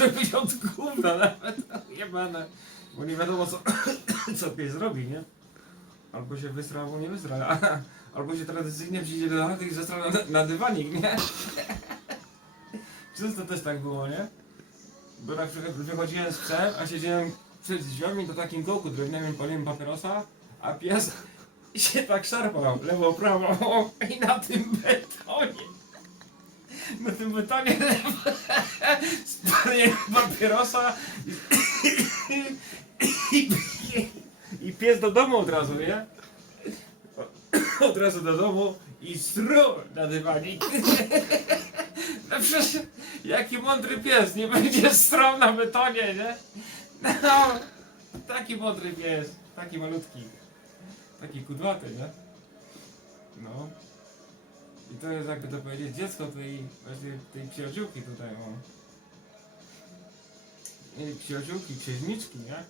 może być od gówna nawet. Bo nie wiadomo co, co pies robi, nie? Albo się wysra, albo nie wysra. Albo się tradycyjnie przyjdzie do chaty i zestra na, na dywanik, nie? Często też tak było, nie? Bo na przykład wychodziłem z psem, a siedziałem przed drzwiami do takim kołku drewnianym, paliłem papierosa, a pies się tak szarpał lewo, prawo i na tym betonie. Na tym betonie spaliłem papierosa i, i, i pies do domu od razu, nie? Od razu do domu i stru na dywanik. No przecież jaki mądry pies, nie będzie strał na betonie, nie? No, taki mądry pies, taki malutki, taki kudłaty, nie? No. I to jest jakby to powiedzieć dziecko tej, właśnie tej przyjaciółki tutaj, o. Nie, przyjaciółki, księżniczki, nie?